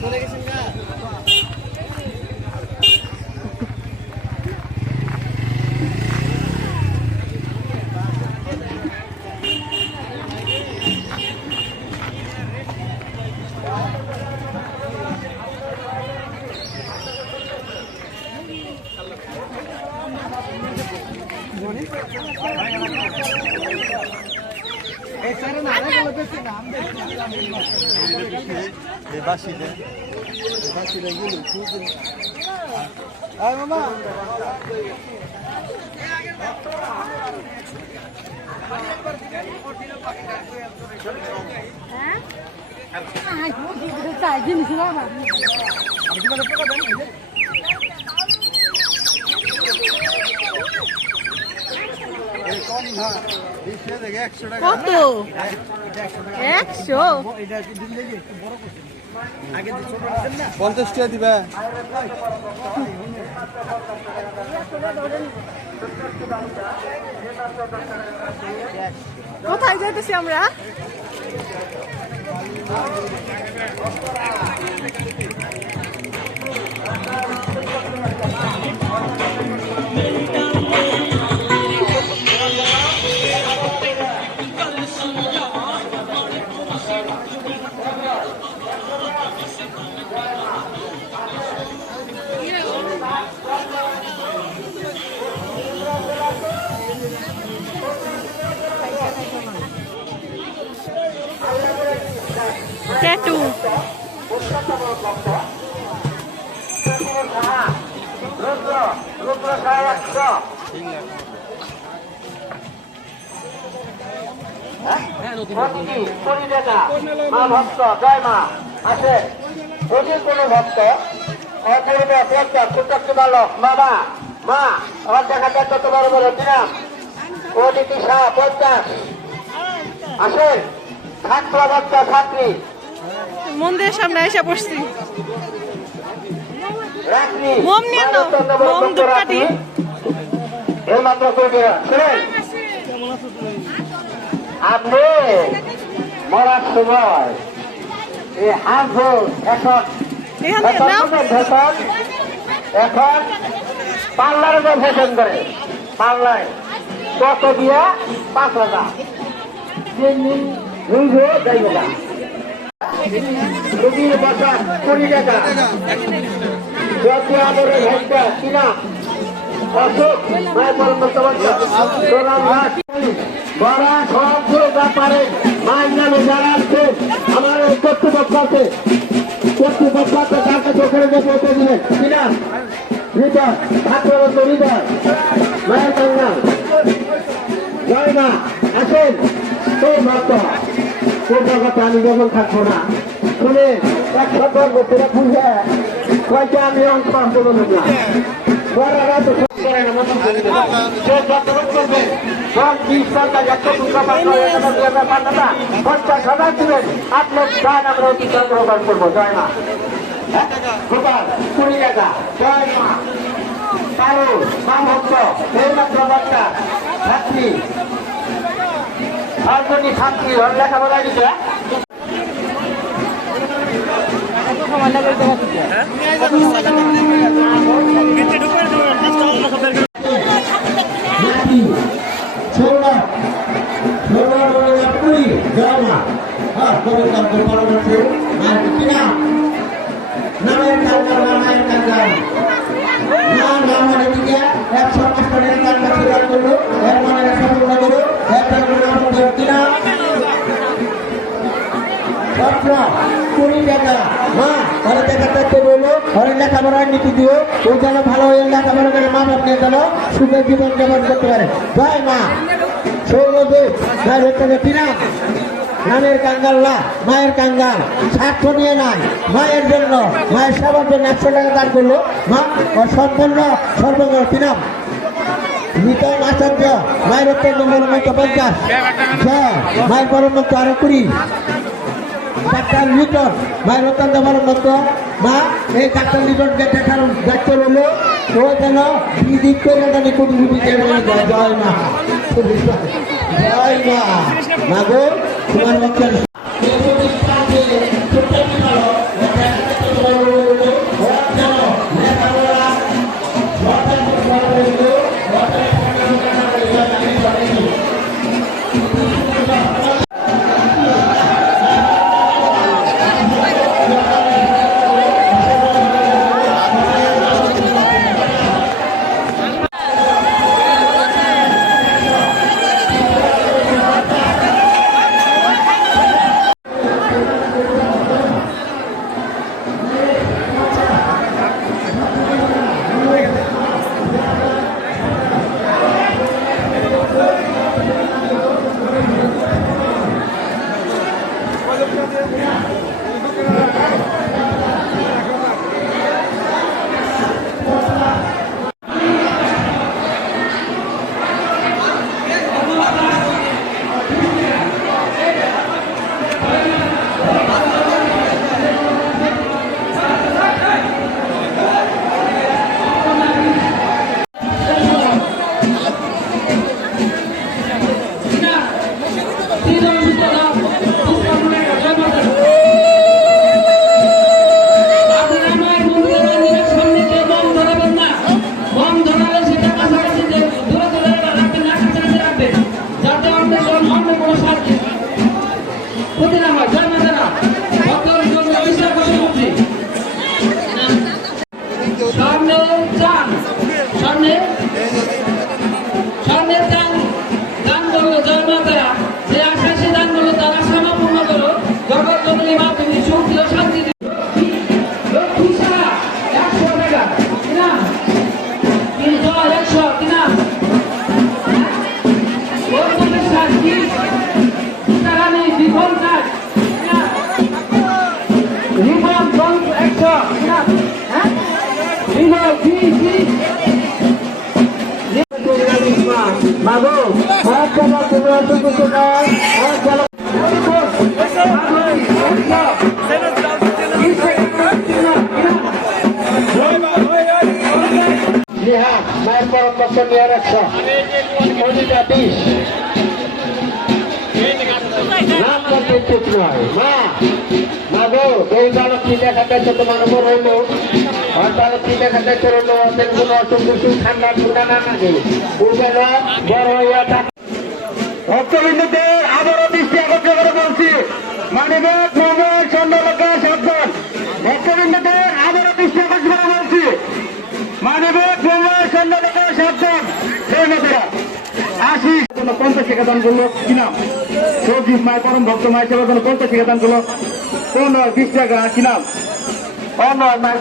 চলে গেছেন না কত 100 50 টাকা দিবা কোথায় যাইতেছি আমরা? ট্যাটু মা ভক্ত জয় মা আছে যদি কোনো ভক্ত বালক বাবা মা আমার দেখা যায় তত বড় বড় দিলাম অদিতি শাহ 50 আসেন ছাত্র বাচ্চা ছাত্রী মন্দিরের সামনে এসে বসছি। রাত্রি মোম নিয়ে নাও, মোম ধূপকাঠি। এই মাত্র করবে শুনেন আপনি মরার সময় এই হাত এখন এখন পার্লারে ফ্যাশন করে পার্লারে কত দিয়া 5,000 যাইবে না রুগীর বাসা 20 টাকা যত আমরের ঘন্টা কিনা অশোক বড়া সব ব্যাপারে মায়ের নামে যারা আছে আমার কর্তৃপক্ষ আছে কর্তৃপক্ষ আছে তার কাছে ওখানে যে পৌঁছে দিলেন কিনা হৃদয় ছাত্রবন্ধ হৃদয় মায়ের কান্না জয় মা আসেন সেই ভক্ত কোন জায়গাতে আমি যখন থাকবো না শুনে 100 বছরে পুজো কয়টা আমি অংশ আন্দোলন না বড়রা তো করে না মতন করে সে যতক্ষণ করবে সব 20 টাকা 50,000 দিবেন আপনার গান আমরা অতি সংগ্রহণ করবো জয় মা গোপাল 20 টাকা জয় মা কারো মা ভক্ত এই মাত্র বাচ্চা ছাত্রী সর্বনী ছাত্রী লেখাপড়া দিতে লেখাপড়ার নীতি দিও ও যেন ভালো লেখাপড়া করে মা বাপ নিয়ে যেন সুখে জীবন যাপন করতে পারে জয় মা সৌরদেব নামের কাঙ্গাল্লা মায়ের কাঙ্গাল স্বার্থ নিয়ে নাই মায়ের জন্য মায়ের সেবার জন্য 100 টাকা দান করলো মা সম্পূর্ণ সর্বঙ্গ তিনাম নিতম আচার্য মায়ের অত্যন্ত মনোমত 50 মায়ের পরমত আরো 20 ডাক্তার লিটন মায়ের অত্যন্ত মনোমত মা এই ডাক্তার লিটনকে দেখার দায়িত্ব রইল ও যেন বিধি করে কোটি রুপি জয় মা জয় মা মাগো তোমার ভক্তের মাগো হাত চালা তুমি অসুস্থ নয় হাত চালা মায়ের পরম ভক্ত নিয়ে রাখছ অধিকা 20 নাম করতে ঠিক নয় মা মাগো এই বালক কি দেখাতে তোমার উপর হইল আর বালক কি দেখাতে রইল অনেক কোনো অসুখ বিসুখ ঠান্ডা ঠান্ডা না লাগে উঠবে না বড় হইয়া ভক্তবৃন্দদের আবারও দৃষ্টি আকর্ষণ করে বলছি মানিব্যাগ মোবাইল স্বর্ণলঙ্কা সাবধান ভক্তবৃন্দদের আবারও দৃষ্টি আকর্ষণ করে বলছি মানিব্যাগ মোবাইল স্বর্ণলঙ্কা সাবধান সেই মতেরা 50 টাকা দান করলো কি নাম সবজি মায়ের পরম ভক্ত মায়ের সেবার জন্য 50 টাকা দান করলো 20 টাকা কি নাম অনয় মায়ের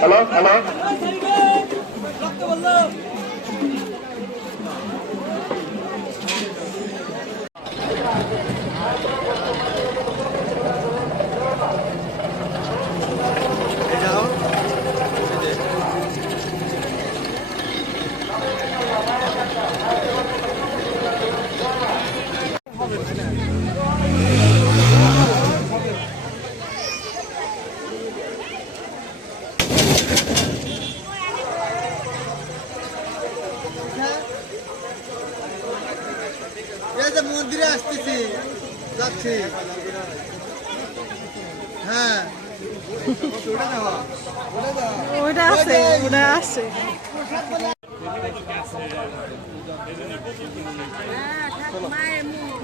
হ্যালো হ্যালো মন্দিরে আসতেছি যাচ্ছি হ্যাঁ ওটা আছে ওটা আছে মায়ের মুখ